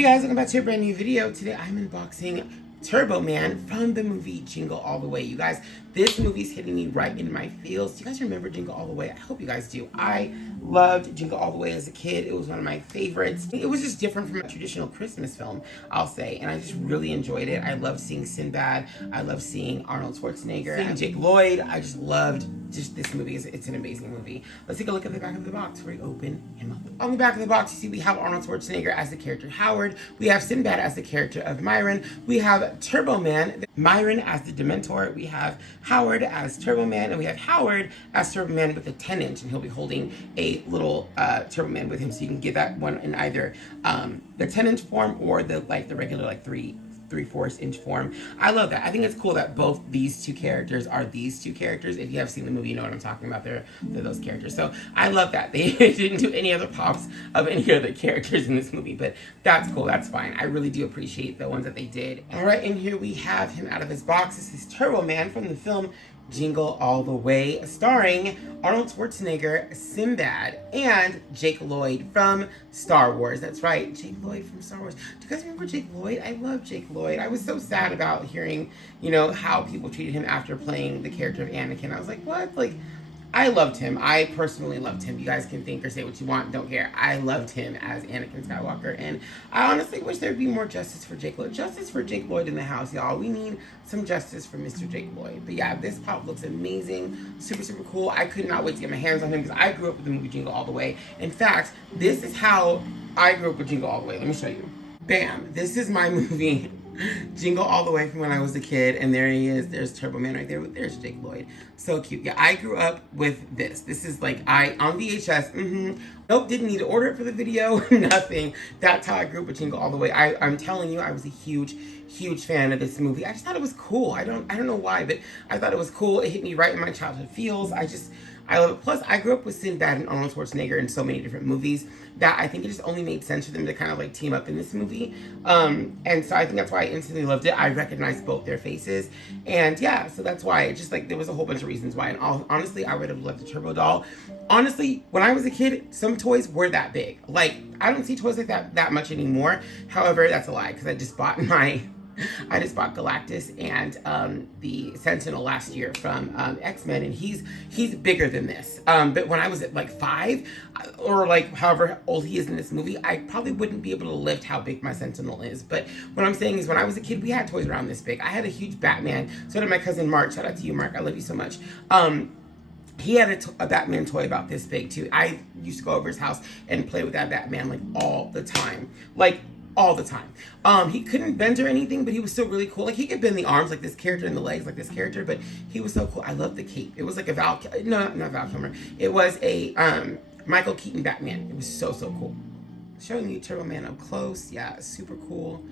Hey guys, welcome back to a brand new video. Today I'm unboxing Turboman from the movie Jingle All the Way. You guys, this movie's hitting me right in my feels. Do you guys remember Jingle All the Way? I hope you guys do. I loved Jingle All the Way as a kid. It was one of my favorites. It was just different from a traditional Christmas film, I'll say, and I just really enjoyed it. I loved seeing Sinbad. I loved seeing Arnold Schwarzenegger and Jake Lloyd. I just loved this movie. It's an amazing movie. Let's take a look at the back of the box where we open him up. On the back of the box, you see we have Arnold Schwarzenegger as the character Howard. We have Sinbad as the character of Myron. We have Turboman, Myron as the Dementor. We have Howard as Turboman, and we have Howard as Turboman with a 10-inch, and he'll be holding a little Turboman with him, so you can get that one in either the 10-inch form or the regular 3/4 form. I love that. I think it's cool that both these two characters are these two characters. If you have seen the movie, you know what I'm talking about. They're those characters. So I love that. They didn't do any other pops of any other characters in this movie, but that's cool. That's fine. I really do appreciate the ones that they did. All right, and here we have him out of his box. This is Turboman from the film Jingle All the Way, starring Arnold Schwarzenegger, Sinbad, and Jake Lloyd from Star Wars. That's right, Jake Lloyd from Star Wars. Do you guys remember Jake Lloyd? I love Jake Lloyd. I was so sad about hearing, how people treated him after playing the character of Anakin. I was like, what? I loved him. I personally loved him. You guys can think or say what you want. Don't care. I loved him as Anakin Skywalker. And I honestly wish there'd be more justice for Jake Lloyd. Justice for Jake Lloyd in the house, y'all. We need some justice for Mr. Jake Lloyd. But yeah, this pop looks amazing. Super, super cool. I could not wait to get my hands on him because I grew up with the movie Jingle All the Way. In fact, this is how I grew up with Jingle All the Way. Let me show you. Bam. This is my movie. Jingle All the Way from when I was a kid, and there he is. There's Turboman right there. There's Jake Lloyd. So cute. Yeah, I grew up with this. This is on VHS. Nope, didn't need to order it for the video. Nothing. That's how I grew up with Jingle All the Way. I'm telling you, I was a huge fan of this movie. I just thought it was cool. I don't know why, but I thought it was cool. It hit me right in my childhood feels. I love it. Plus, I grew up with Sinbad and Arnold Schwarzenegger in so many different movies that I think it just only made sense for them to kind of team up in this movie. And so I think that's why I instantly loved it. I recognized both their faces. And yeah, so that's why it just there was a whole bunch of reasons why. And honestly, I would have loved the Turbo doll. Honestly, when I was a kid, some toys were that big. I don't see toys like that much anymore. However, that's a lie because I just bought Galactus and the Sentinel last year from X-Men, and he's bigger than this. But when I was at 5, or however old he is in this movie, I probably wouldn't be able to lift how big my Sentinel is. But what I'm saying is, when I was a kid, we had toys around this big. I had a huge Batman. So did my cousin Mark. Shout out to you, Mark. I love you so much. He had a Batman toy about this big too. I used to go over his house and play with that Batman all the time. All the time. He couldn't bend or anything, but he was still really cool. He could bend the arms like this character and the legs like this character, but he was so cool. I love the cape. It was like a not Val Kilmer. It was a Michael Keaton Batman. It was so cool. Showing you Turboman up close. Yeah, super cool.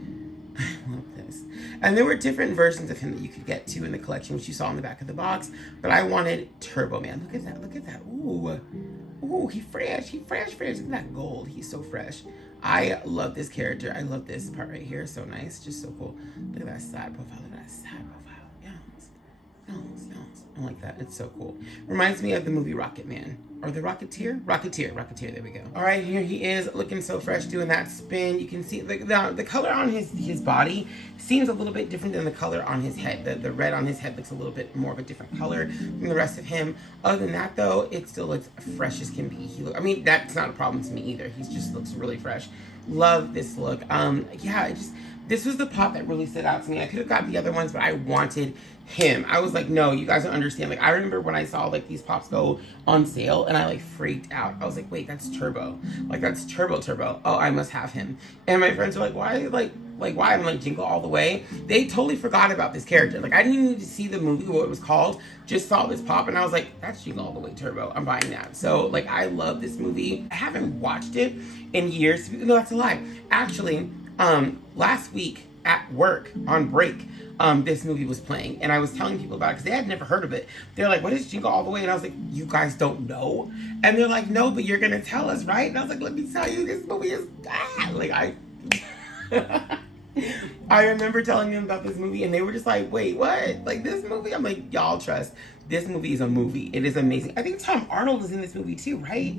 I love this. And there were different versions of him that you could get to in the collection, which you saw in the back of the box, but I wanted Turboman. Look at that. Ooh, he fresh. Look at that gold. He's so fresh. I love this character. I love this part right here. So nice. Just so cool. Look at that side profile. Yes. I like that. It's so cool. Reminds me of the movie Rocket Man. Or the Rocketeer? Rocketeer. There we go. All right, here he is looking so fresh doing that spin. You can see the color on his body seems a little bit different than the color on his head. The red on his head looks a little bit more of a different color than the rest of him. Other than that, though, it still looks fresh as can be. That's not a problem to me either. He just looks really fresh. Love this look. This was the pop that really stood out to me. I could have got the other ones, but I wanted him. I was like, no, you guys don't understand. I remember when I saw these pops go on sale and I freaked out. I was like, wait, that's Turbo. That's Turbo. Oh, I must have him. And my friends were like, why? Why? I'm Jingle All the Way. They totally forgot about this character. I didn't even need to see the movie, what it was called. Just saw this pop and I was like, that's Jingle All the Way Turbo. I'm buying that. So I love this movie. I haven't watched it in years. No, that's a lie. Actually, last week at work on break, this movie was playing, and I was telling people about it because they had never heard of it. They're like, what is Jingle All the Way? And I was like, you guys don't know? And they're like, no, but you're gonna tell us, right? And I was like, let me tell you, this movie is I remember telling them about this movie, and they were just like, wait, what? This movie? I'm like, y'all trust. This movie is a movie. It is amazing. I think Tom Arnold is in this movie too, right?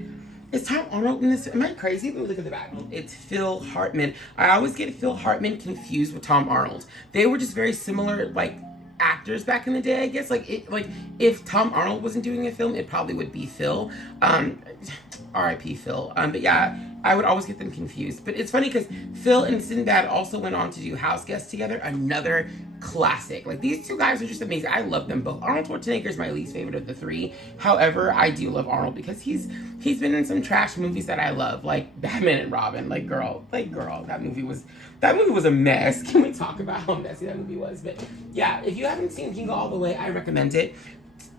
Is Tom Arnold in this? Am I crazy? Let me look at the back. It's Phil Hartman. I always get Phil Hartman confused with Tom Arnold. They were just very similar, like, actors back in the day, I guess. Like if Tom Arnold wasn't doing a film, it probably would be Phil. R.I.P. Phil. But yeah, I would always get them confused. But it's funny because Phil and Sinbad also went on to do House Guest together, another classic. Like, these two guys are just amazing. I love them both. Arnold Schwarzenegger is my least favorite of the three. However, I do love Arnold because he's been in some trash movies that I love, like Batman and Robin. Like, girl, that movie was a mess. Can we talk about how messy that movie was? But yeah, if you haven't seen Jingle All the Way, I recommend it.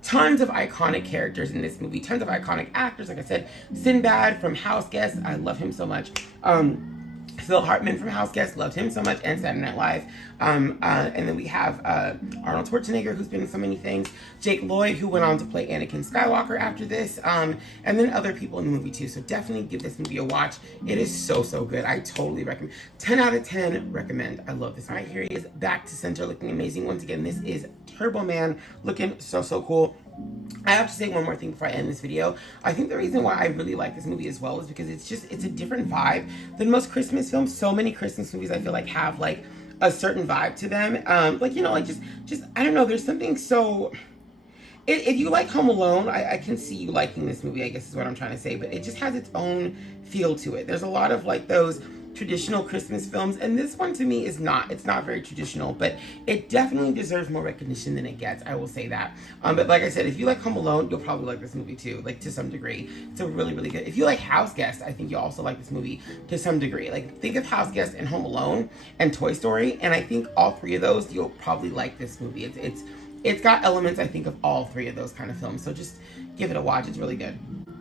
Tons of iconic characters in this movie, tons of iconic actors. Like I said, Sinbad from House Guest, I love him so much. Phil Hartman from House Guest, loved him so much, and Saturday Night Live. And then we have Arnold Schwarzenegger, who's been in so many things. Jake Lloyd, who went on to play Anakin Skywalker after this. And then other people in the movie too. So definitely give this movie a watch. It is so, so good. I totally recommend. 10 out of 10 recommend. I love this. All right, here he is back to center, looking amazing. Once again, this is Turboman, looking so, so cool. I have to say one more thing before I end this video. I think the reason why I really like this movie as well is because it's a different vibe than most Christmas films. So many Christmas movies I feel like have like a certain vibe to them. Like, you know, like just I don't know, there's something so... If you like Home Alone, I can see you liking this movie, I guess is what I'm trying to say, but it just has its own feel to it. There's a lot of like those traditional Christmas films, and this one to me is not. It's not very traditional, but it definitely deserves more recognition than it gets. I will say that. But like I said, if you like Home Alone, you'll probably like this movie too, like to some degree. It's a really, really good. If you like House Guest, I think you'll also like this movie to some degree. Like, think of House Guest and Home Alone and Toy Story, and I think all three of those you'll probably like this movie. It's got elements, I think, of all three of those kind of films. So just give it a watch. It's really good.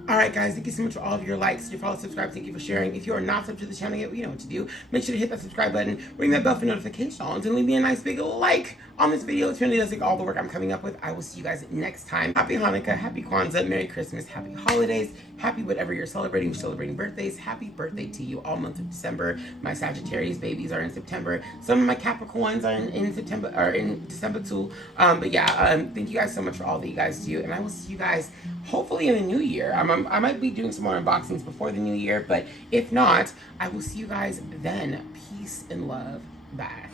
Alright guys, thank you so much for all of your likes, your follows, subscribe, thank you for sharing. If you are not subscribed to the channel yet, well, you know what to do. Make sure to hit that subscribe button, ring that bell for notifications, and leave me a nice big like on this video. It really does take all the work I'm coming up with. I will see you guys next time. Happy Hanukkah, Happy Kwanzaa, Merry Christmas, Happy Holidays, Happy whatever you're celebrating. We're celebrating birthdays. Happy birthday to you all month of December. My Sagittarius babies are in September. Some of my Capricorns are in September, or in December too. But yeah, thank you guys so much for all that you guys do, and I will see you guys hopefully in the new year. I might be doing some more unboxings before the new year, but if not, I will see you guys then. Peace and love. Bye.